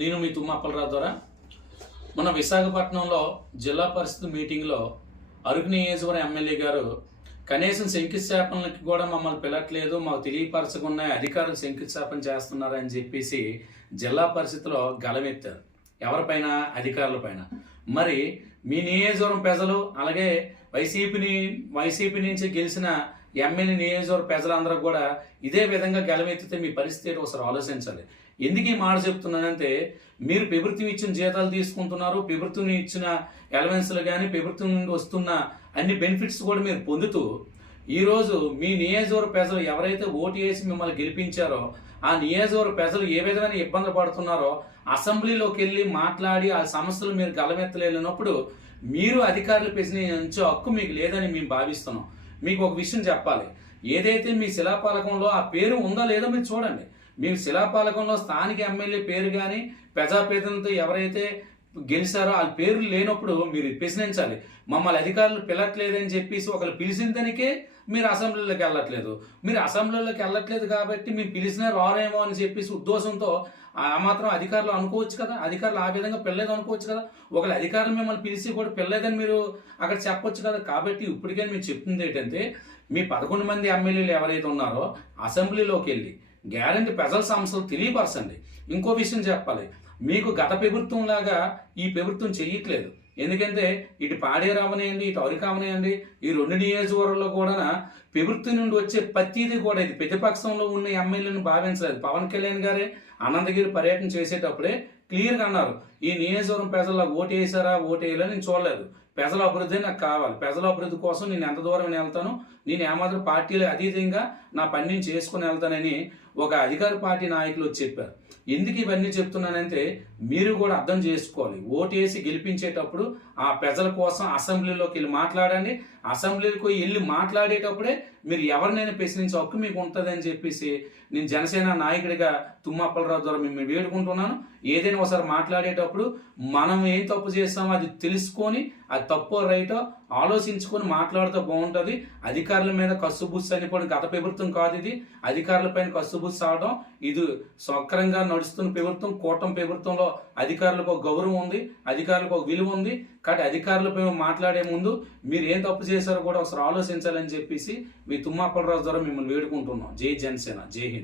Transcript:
నేను మీ తుమ్మ అప్పలరాజు ద్వారా మన విశాఖపట్నంలో జిల్లా పరిషత్ మీటింగ్లో అరకు నియోజకవర్గం ఎమ్మెల్యే గారు కనీసం శంకుస్థాపనలకి కూడా మమ్మల్ని పిలట్లేదు, మాకు తెలియపరచకుండా అధికారులు శంకుస్థాపన చేస్తున్నారని చెప్పేసి జిల్లా పరిషత్లో గలమెత్తారు. ఎవరిపైన? అధికారుల పైన. మరి మీ నియోజకవర్గం ప్రజలు అలాగే వైసీపీ నుంచి గెలిచిన ఎమ్మెల్యే నియోజకవర్గ ప్రజలందరూ కూడా ఇదే విధంగా గలమెత్తితే మీ పరిస్థితి ఒకసారి ఆలోచించాలి. ఎందుకు ఈ మాట చెప్తున్నానంటే, మీరు ప్రభుత్వం ఇచ్చిన జీతాలు తీసుకుంటున్నారు, ప్రభుత్వం ఇచ్చిన అలవెన్స్లు కానీ ప్రభుత్వం నుండి వస్తున్న అన్ని బెనిఫిట్స్ కూడా మీరు పొందుతూ ఈరోజు మీ నియోజకవర్గ ప్రజలు ఎవరైతే ఓటు వేసి మిమ్మల్ని గెలిపించారో ఆ నియోజకవర్గ ప్రజలు ఏ విధమైన ఇబ్బందులు పడుతున్నారో అసెంబ్లీలోకి వెళ్ళి మాట్లాడి ఆ సమస్యలు మీరు గలమెత్తలేనప్పుడు మీరు అధికారులు ప్రశ్నించే హక్కు మీకు లేదని మేము భావిస్తున్నాం. మీకు ఒక విషయం చెప్పాలి, ఏదైతే మీ శిలాపాలకంలో ఆ పేరు ఉందో లేదో మీరు చూడండి. మీ శిలాపాలకంలో స్థానిక ఎమ్మెల్యే పేరు కానీ ప్రజాప్రతినిధులతో ఎవరైతే గెలిచారో వాళ్ళ పేర్లు లేనప్పుడు మీరు ప్రశ్నించాలి. మమ్మల్ని అధికారులు పిలట్లేదని చెప్పేసి ఒకరు పిలిచిన దానికే మీరు అసెంబ్లీలోకి వెళ్ళట్లేదు. మీరు అసెంబ్లీలోకి వెళ్ళట్లేదు కాబట్టి మీరు పిలిచినా రారేమో అని చెప్పేసి ఉద్దేశంతో ఆ మాత్రం అధికారులు అనుకోవచ్చు కదా, అధికారులు ఆ విధంగా పిల్లలేదు అనుకోవచ్చు కదా. ఒకళ్ళు అధికారులు మిమ్మల్ని పిలిచి కూడా పిల్లలేదని మీరు అక్కడ చెప్పొచ్చు కదా. కాబట్టి ఇప్పటికే మీరు చెప్తుంది ఏంటంటే, మీ 11 మంది ఎమ్మెల్యేలు ఎవరైతే ఉన్నారో అసెంబ్లీలోకి వెళ్ళి గ్యారంటీ ప్రజల సమస్యలు తెలియపరచండి. ఇంకో విషయం చెప్పాలి, మీకు గత ప్రభుత్వం లాగా ఈ ప్రభుత్వం చేయట్లేదు. ఎందుకంటే ఇటు పాడేరు అవనేయండి, ఇటు అరకు అవనేయండి, ఈ 2 నియోజకవర్గాల్లో కూడా ప్రభుత్వం నుండి వచ్చే ప్రతిదీ కూడా ఇది ప్రతిపక్షంలో ఉన్న ఎమ్మెల్యేలను భావించలేదు. పవన్ కళ్యాణ్ గారే అనంతగిరి పర్యటన చేసేటప్పుడే క్లియర్గా అన్నారు, ఈ నియోజకవర్గం ప్రజల్లో ఓటు వేసారా ఓటు వేయాలని నేను చూడలేదు, ప్రజల అభివృద్ధి నాకు కావాలి, ప్రజల అభివృద్ధి కోసం నేను ఎంత దూరం వెళ్తాను, నేను ఏమాత్రం పార్టీలు అతీతంగా నా పని నేను చేసుకుని వెళ్తానని ఒక అధికార పార్టీ నాయకులు వచ్చి చెప్పారు. ఎందుకు ఇవన్నీ చెప్తున్నానంటే, మీరు కూడా అర్థం చేసుకోవాలి, ఓటు వేసి గెలిపించేటప్పుడు ఆ ప్రజల కోసం అసెంబ్లీలోకి వెళ్ళి మాట్లాడండి. అసెంబ్లీకి వెళ్ళి మాట్లాడేటప్పుడే మీరు ఎవరినైనా ప్రశ్నించే హక్కు మీకు ఉంటుందని చెప్పేసి నేను జనసేన నాయకుడిగా తుమ్మ అప్పలరాజు ద్వారా మేము వేడుకుంటున్నాను. ఏదైనా ఒకసారి మాట్లాడేటప్పుడు మనం ఏం తప్పు చేస్తామో అది తెలుసుకొని అది తప్పో రైటో ఆలోచించుకొని మాట్లాడితే బాగుంటుంది. అధికారుల మీద కస్సుబుస్సు అని కూడా గత ప్రభుత్వం కాదు ఇది, అధికారుల పైన కస్సుబుస్సు అవడం ఇది సక్రంగా నడుస్తున్న ప్రభుత్వం. కూటమి ప్రభుత్వంలో అధికారులకు ఒక గౌరవం ఉంది, అధికారులకు ఒక విలువ ఉంది. కాబట్టి అధికారులపై మాట్లాడే ముందు మీరు ఏం తప్పు చేశారో కూడా ఒకసారి ఆలోచించాలని చెప్పేసి మీ తుమ్మ అప్పలరాజు ద్వారా మిమ్మల్ని వేడుకుంటున్నాం. జై జనసేన, జై హింద్.